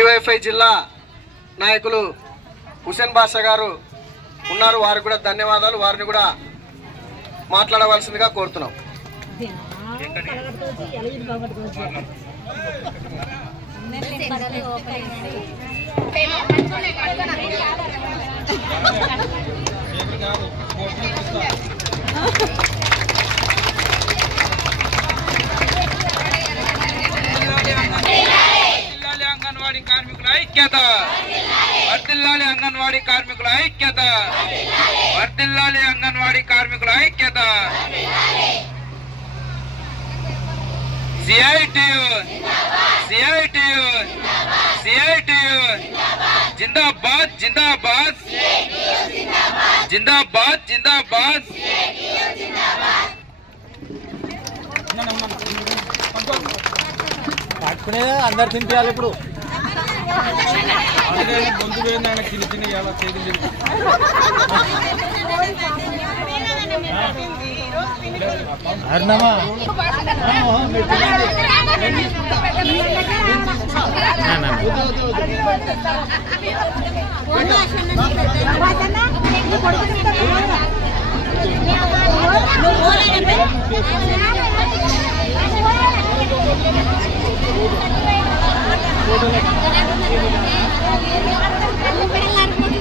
DYFI జిల్లా నాయకులు హుసేన్ బాషా గారు ఉన్నారు. వారికి కూడా ధన్యవాదాలు. వారిని కూడా మాట్లాడవలసిందిగా కోరుతున్నాం. అంగన్వాడీ కార్మికుల ఐక్యత, వర్ధిల్లాలి అంగన్వాడీ కార్మికుల ఐక్యత, వర్ధిల్లాలి అంగన్వాడీ కార్మికుల ఐక్యత. సిఐటియు సిఐటియు సిఐటియు జిందాబాద్ జిందాబాద్ జిందాబాద్ జిందాబాద్. అందరు తింటారు ఇప్పుడు. గొంతు పోయింది ఆయన చిన్న చిన్న ఎలా చేతులు అర్ణమా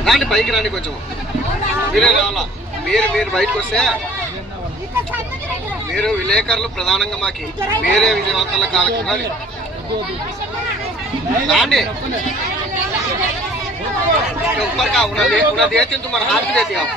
రాండి, పైకి రండి. కొంచెం మీరే రావాలా. మీరు బయటకు వస్తే మీరు విలేకరులు ప్రధానంగా మాకి మీరే విజయవంతాల కాలకుండాలి. రాండి. ऊपर का उन्हें देती तुम्हारा हाथ भी देती आप